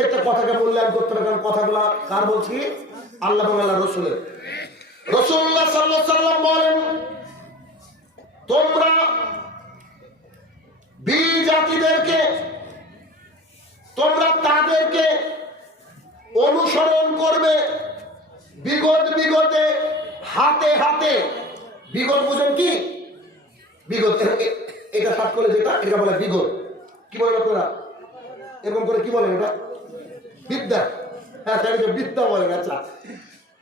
প্রত্যেকটা কথাকে মূল্যায়ন করতে হবে কারণ কথাগুলা কার বলছি? আল্লাহ আল্লাহ রসুলের। রসুল্লাহ সাল্লাহ সাল্লাম বলেন, তোমরা বি জাতিদেরকে তোমরা তাদেরকে অনুসরণ করবে বিগত, বিগতে, হাতে হাতে। বিগত বুঝেন কি? বিগত এটা সাত করে যেটা এটা বলে বিগত। কি বলেন আপনারা? এরকম করে কি বলেন এটা? বিদ্যা। হ্যাঁ বিদ্যা বলেন আচ্ছা।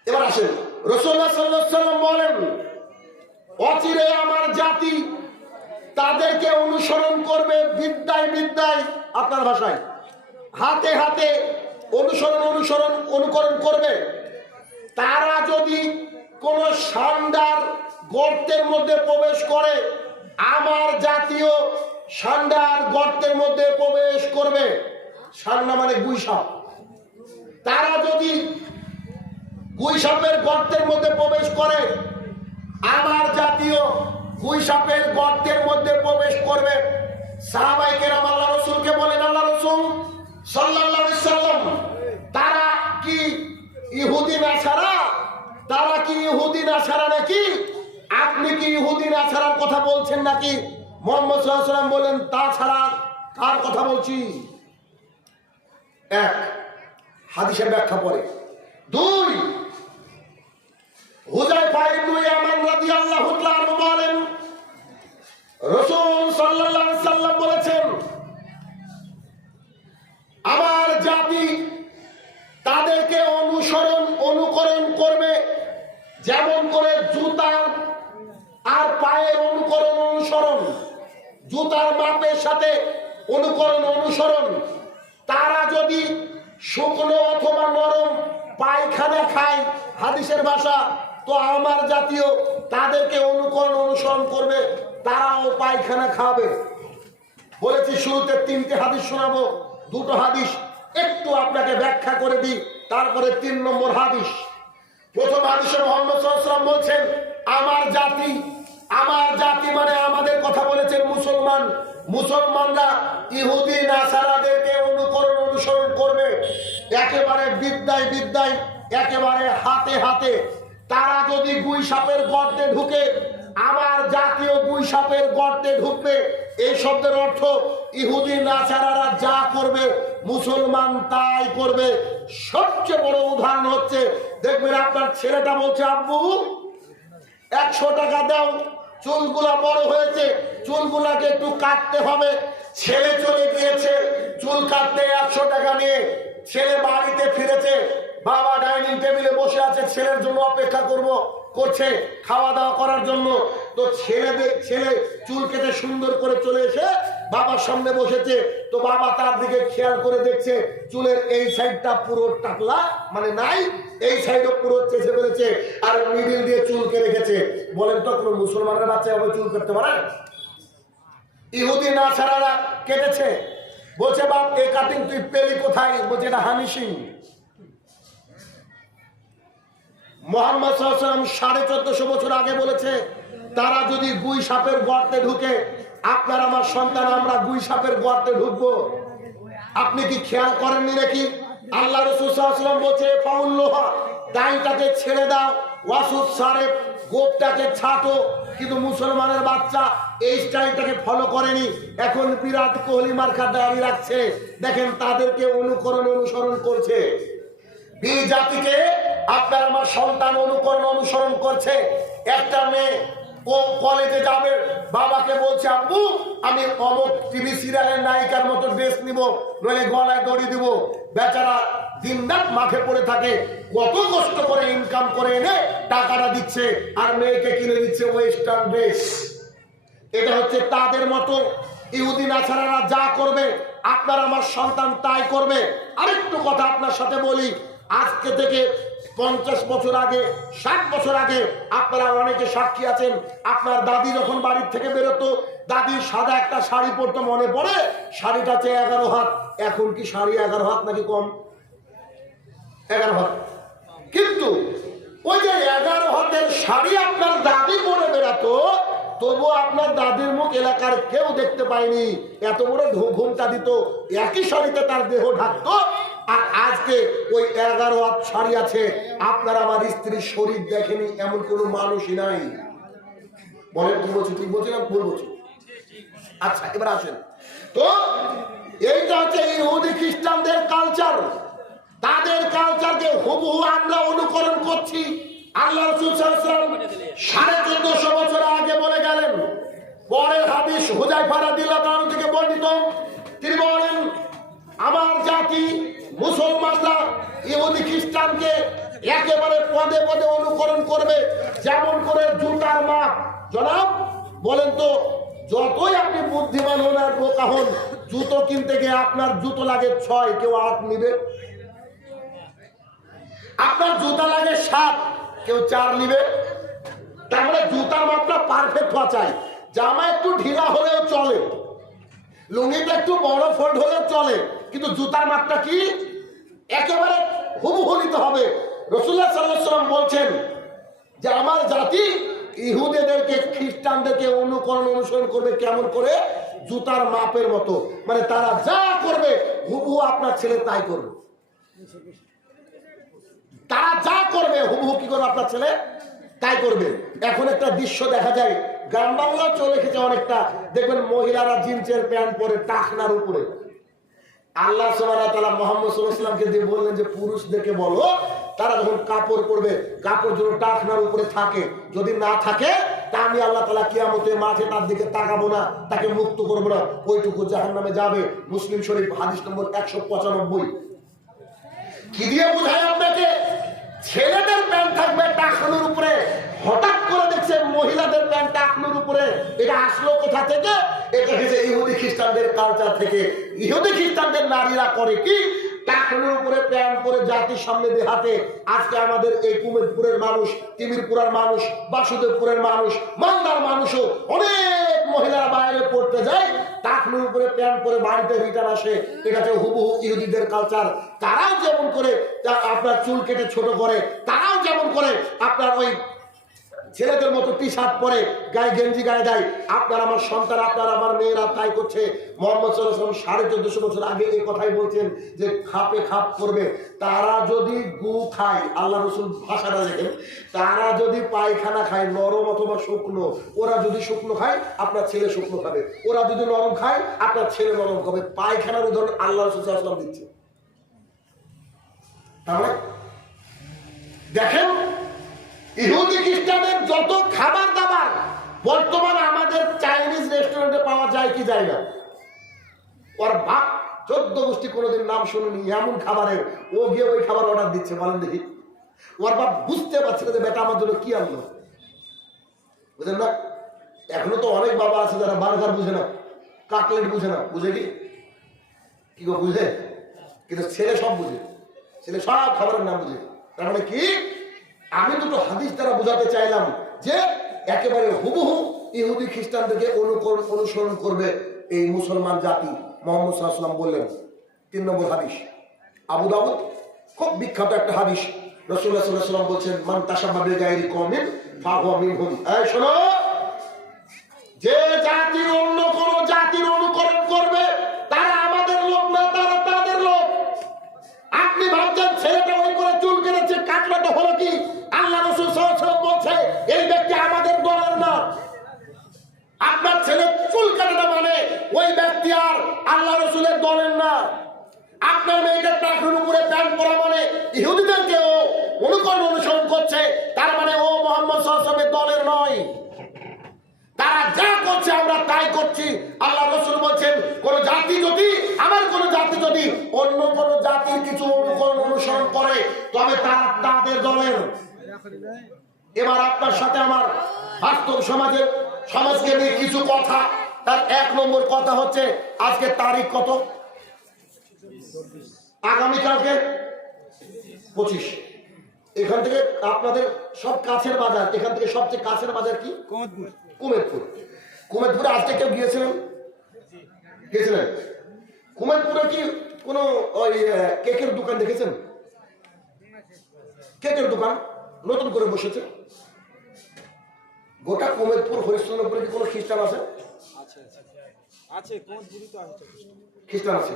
এবার আসেন। রসুল্লাহ সাল্লাহ সাল্লাম বলেন, অচিরে আমার জাতি তাদেরকে অনুসরণ করবে বিদ্যায় বিদ্যায়। আপনার ভাষায়। হাতে হাতে অনুসরণ অনুসরণ, অনুকরণ করবে। তারা যদি কোন সান্ডার গর্তের মধ্যে প্রবেশ করে, আমার জাতীয় সান্ডার গর্তের মধ্যে প্রবেশ করবে। সান্ডা মানে গুইসাপ তারা যদি গুইসাপের গর্তের মধ্যে প্রবেশ করে, আমার জাতীয় গুইসাপের গর্তের মধ্যে প্রবেশ করবে। সাহাবাইকের আল্লাহ রসুলকে বলেন আল্লাহ রসুল আলাইহি সাল্লাম, তারা কি ইহুদি না ছাড়া? তারা কি ইহুদি না ছাড়া নাকি? আপনি কি ইহুদি না ছাড়ার কথা বলছেন নাকি? মোহাম্মদ সাল্লাম বলেন তাছাড়া কার কথা বলছি? এক হাদিসের ব্যাখ্যা পরে দুই বলেন সাল্লাম বলেছেন, আমার জাতি তাদেরকে অনুসরণ, অনুকরণ করবে, যেমন করে জুতা আর পায়ের অনুকরণ অনুসরণ, জুতার মাপের সাথে অনুকরণ অনুসরণ। তারা যদি শুকনো অথবা নরম পায়খানা খায় হাদিসের ভাষা। তো আমার জাতীয় তাদেরকে অনুকরণ অনুসরণ করবে, তারাও পায়খানা খাবে। বলেছি, শুরুতে তিনটে হাদিস শোনাবো, দুটো হাদিস একটু আপনাকে ব্যাখ্যা করে দিই, তারপরে তিন নম্বর হাদিস। প্রথম হাদিসে মোহাম্মদ বলছেন, আমার জাতি আমার জাতি মানে আমাদের কথা বলেছেন মুসলমান মুসলমানরা ইহুদি, নাসারাদেরকে অনুকরণ, অনুসরণ করবে। একেবারে বিদ্যায় বিদ্যায়, একেবারে হাতে হাতে। তারা যদি গুই সাপের গর্তে ঢুকে আমার জাতীয় গুই সাপের গর্তে ঢুকবে, এই শব্দের অর্থ ইহুদি নাচারারা যা করবে, মুসলমান তাই করবে। সবচেয়ে বড় উদাহরণ হচ্ছে, দেখবেন আপনার ছেলেটা বলছে, আব্বু, একশো টাকা দাও, চুলগুলা বড় হয়েছে চুলগুলাকে একটু কাটতে হবে। ছেলে চলে গিয়েছে, চুল কাটতে একশো টাকা নিয়ে। ছেলে বাড়িতে ফিরেছে, বাবা ডাইনিং টেবিলে বসে আছে, ছেলের জন্য অপেক্ষা করব, করছে খাওয়া দাওয়া করার জন্য। তো ছেলেদের ছেলে চুল কেটে সুন্দর করে চলে এসে বাবার সামনে বসেছে। তো বাবা তার দিকে খেয়াল করে দেখছে, চুলের এই সাইডটা পুরো টাকলা মানে নাই, এই সাইডও পুরো চেঁচে ফেলেছে। আর মিডিল দিয়ে চুলকে রেখেছে। বলেন তো কোনো মুসলমানের বাচ্চা এভাবে চুল করতে পারে? ইহুদি না ছাড়ারা কেটেছে। বলছে, বাপ, এ কাটিং তুই পেলি কোথায়? বলছে, এটা হানি সিং। মোহাম্মদ সাল্লাম সাড়ে চোদ্দশো বছর আগে বলেছে, তারা যদি গুই সাপের গর্তে ঢুকে, আপনার আমার সন্তান, আমরা গুই সাপের গর্তে ঢুকবো। আপনি কি খেয়াল করেননি নাকি? আল্লাহ রসুল বলছে পাউল লোহা, দাইটাকে ছেড়ে দাও। ওয়াসুদ সারেফ গোপটাকে ছাটো, কিন্তু মুসলমানের বাচ্চা এই স্টাইলটাকে ফলো করেনি। এখন বিরাট কোহলি মার্কা দাঁড়িয়ে রাখছে। দেখেন তাদেরকে অনুকরণ অনুসরণ করছে। এই জাতিকে আপনার আমার সন্তান অনুকরণ অনুসরণ করছে। একটা মেয়ে ও কলেজে যাবে? বাবাকে বলছে, আব্বু, আমি অমুক টিভি সিরিয়ালের নায়িকার মতো ড্রেস নিব, নইলে গলায় দড়ি দিব। বেচারা দিনরাত মাঠে পড়ে থাকে, কত কষ্ট করে ইনকাম করে এনে টাকাটা দিচ্ছে আর মেয়েকে কিনে দিচ্ছে ওয়েস্টার্ন ড্রেস এটা হচ্ছে তাদের মতো। ইহুদি নাছাড়ারা যা করবে, আপনার আমার সন্তান তাই করবে। আরেকটু কথা আপনার সাথে বলি আজকে থেকে পঞ্চাশ বছর আগে, ষাট বছর আগে আপনারা অনেকে সাক্ষী আছেন, আপনার দাদি যখন বাড়ির থেকে বেরোতো দাদির সাদা একটা শাড়ি পরতো মনে পড়ে? শাড়িটা চেয়ে এগারো হাত। এখন কি শাড়ি এগারো হাত নাকি কম? এগারো হাত। কিন্তু ওই যে এগারো হাতের শাড়ি আপনার দাদি পরে বেড়াতো, তবুও আপনার দাদির মুখ এলাকার কেউ দেখতে পায়নি। এত বড় ঘুমটা দিত। একই শাড়িতে তার দেহ ঢাকতো। আর আজকে ওই এগারো হাত শাড়ি আছে, আপনার আমার স্ত্রীর শরীর দেখেনি, এমন কোনো মানুষই নাই। বলেন, কি বলছি, ঠিক বলছি না ভুল বলছি? আচ্ছা এবার আসেন। তো, এইটা হচ্ছে ইহুদি খ্রিস্টানদের কালচার তাদের কালচারকে হুবহু আমরা অনুকরণ করছি। আল্লাহ রসুল সাড়ে চোদ্দশো বছর আগে বলে গেলেন, পরের হাদিস হুজাই ফারা দিল্লা থেকে বর্ণিত। তিনি বলেন, আমার জাতি মুসলমানরা ইহুদি খ্রিস্টানকে একেবারে পদে পদে অনুকরণ করবে। যেমন করে জুতার মাপ। জনাব, বলেন তো, যতই আপনি বুদ্ধিমান হন আর বোকা হন, জুতো কিনতে গিয়ে আপনার জুতো লাগে ছয়, কেউ আট নিবে? আপনার জুতা লাগে সাত, কেউ চার নিবে? তাহলে মানে জুতার মাপটা পারফেক্ট হওয়া চাই। জামা একটু ঢিলা হলেও চলে। লুঙ্গিটা একটু বড় ফোল্ড হলেও চলে। কিন্তু জুতার মাপটা কি? একেবারে হুবহু নিতে হবে রসুল্লাহ সাল্লাহ সাল্লাম বলছেন যে, আমার জাতি ইহুদেদেরকে, খ্রিস্টানদেরকে অনুকরণ অনুসরণ করবে কেমন করে? জুতার মাপের মতো। মানে তারা যা করবে, হুবহু আপনার ছেলে তাই করবে। তারা যা করবে, হুবহু কি করবে আপনার ছেলে? তাই করবে। এখন একটা দৃশ্য দেখা যায়, গ্রাম বাংলা চলে গেছে অনেকটা। দেখবেন মহিলারা জিন্সের প্যান্ট পরে, টাকনার উপরে। আল্লাহ সুবহানাহু তাআলা মুহাম্মদ ওয়াসাল্লামকে দিয়ে বললেন যে, পুরুষদেরকে বলো, তারা যখন কাপড় পরবে, কাপড় যেন টাকনার উপরে থাকে, যদি না থাকে, তা আমি আল্লাহ তালা কিয়ামতে মাঠে তার দিকে তাকাবো না, তাকে মুক্ত করব না, ওইটুকু জাহান নামে যাবে। মুসলিম শরীফ, হাদিস নম্বর একশো পঁচানব্বই। কি দিয়ে বোঝায় আপনাকে? ছেলেদের প্যান্ট থাকবে টাকনুর উপরে, হঠাৎ করে দেখছে মহিলাদের প্যান্ট টাকনুর উপরে। এটা আসলো কোথা থেকে? এটা হচ্ছে ইহুদি খ্রিস্টানদের কালচার থেকে ইহুদি খ্রিস্টানদের নারীরা করে কি? টাকনুর উপরে প্যান্ট পরে জাতির সামনে দিয়ে হাতে আজকে আমাদের এই কুমেদপুরের মানুষ, তিমিরপুরের মানুষ, বাসুদেবপুরের মানুষ, মালদার মানুষও অনেক মহিলারা বাইরে পড়তে যায়। টাকনুর উপরে প্যান্ট পরে বাড়িতে রিটার্ন আসে। এটা হচ্ছে হুবহু ইহুদিদের কালচার তারাও যেমন করে আপনার চুল কেটে ছোট করে, তারাও যেমন করে, আপনার ওই ছেলেদের মতো টি শার্ট পরে গায়ে গেঞ্জি গায়ে দেয়। আপনার আমার সন্তান, আপনার আমার মেয়েরা তাই করছে। মোহাম্মদ সাল্লাম সাড়ে চোদ্দশো বছর আগে এই কথাই বলছেন যে খাপে খাপ করবে। তারা যদি গু খায় আল্লাহ রসুল ভাষাটা দেখেন, তারা যদি পায়খানা খায়, নরম অথবা শুকনো, ওরা যদি শুকনো খায়, আপনার ছেলে শুকনো খাবে। ওরা যদি নরম খায়, আপনার ছেলে নরম খাবে। পায়খানার উদাহরণ আল্লাহ রসুল সাল্লাম দিচ্ছে। তাহলে দেখেন ইহুদি খ্রিস্টানের যত খাবার দাবার বর্তমান আমাদের চাইনিজ রেস্টুরেন্টে পাওয়া যায় কি যায় না। ওর বাপ চোদ্দ গোষ্ঠী কোনোদিন নাম শুনুনি, এমন খাবারের, ও গিয়ে ওই খাবার অর্ডার দিচ্ছে, বলেন দেখি। ওর বাপ বুঝতে পারছে না যে বেটা আমার জন্য কি আনলো। বুঝলেন না? এখনও তো অনেক বাবা আছে যারা বার্গার বুঝে না কাটলেট বুঝে না, বুঝে কি? কি গো বুঝে? কিন্তু ছেলে সব বুঝে। ছেলে সব খাবারের নাম বুঝে। তার মানে কি? আমি দুটো হাদিস দ্বারা বোঝাতে চাইলাম যে একেবারে হুবহু ইহুদি খ্রিস্টানদেরকে অনুকরণ অনুসরণ করবে এই মুসলমান জাতি, মোহাম্মদ সাল্লাম বললেন। তিন নম্বর হাদিস। আবু দাউদ, খুব বিখ্যাত একটা হাদিস। রসুল্লাহ সাল্লাহ সাল্লাম বলছেন, মান তাসাবাবে গায়েরি কমেন ফাহুয়া মিনহুম। শোনো, যে জাতির অন্য কোন জাতির চুল কাটাটা মানে ওই ব্যক্তি আর আল্লাহ রসুলের দলের না। আপনার মেয়েটা টাকুর উপরে প্যান্ট পরা মানে ইহুদিদেরকে ও অনুকরণ অনুসরণ করছে, তার মানে ও মোহাম্মদ সাল্লামের দলের নয়। তারা যা করছে আমরা তাই করছি। আল্লাহ রসুল বলছেন, কোন জাতি যদি, আমার কোন জাতি যদি অন্য কোন জাতির কিছু অনুকরণ অনুসরণ করে, তবে তারা তাদের দলের। এবার আপনার সাথে আমার বাস্তব সমাজের সমাজকে নিয়ে কিছু কথা তার এক নম্বর কথা হচ্ছে আজকে তারিখ কত? আগামীকালকে পঁচিশ। এখান থেকে আপনাদের সব কাছের বাজার এখান থেকে সবচেয়ে কাছের বাজার কি? কুমেদপুর। কুমেদপুরে আজকে কেউ গিয়েছিলেন? গিয়েছিলেন। কুমেদপুরে কি কোনো ওই কেকের দোকান দেখেছেন? কেকের দোকান নতুন করে বসেছে। গোটা কুমেদপুর হরিশ্চন্দ্রপুরে কি কোনো খ্রিস্টান আছে? আছে খ্রিস্টান আছে।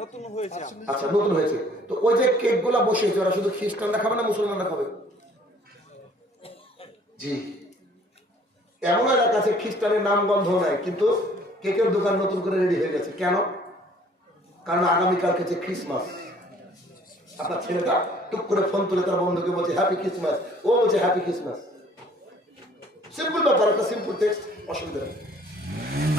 নতুন হয়েছে আচ্ছা নতুন হয়েছে। তো ওই যে কেকগুলা ওরা শুধু খ্রিস্টানরা খাবে না মুসলমানরা খাবে? জি। এমন এলাকা আছে খ্রিস্টানের নাম গন্ধ নাই কিন্তু কেকের দোকান নতুন করে রেডি হয়ে গেছে। কেন? কারণ আগামীকালকে যে ক্রিসমাস আপনার ছেলেটা টুক করে ফোন তুলে তার বন্ধুকে বলছে হ্যাপি ক্রিসমাস ও বলছে হ্যাপি ক্রিসমাস সিম্পল ব্যাপার একটা সিম্পল টেক্সট অসুবিধা নেই। I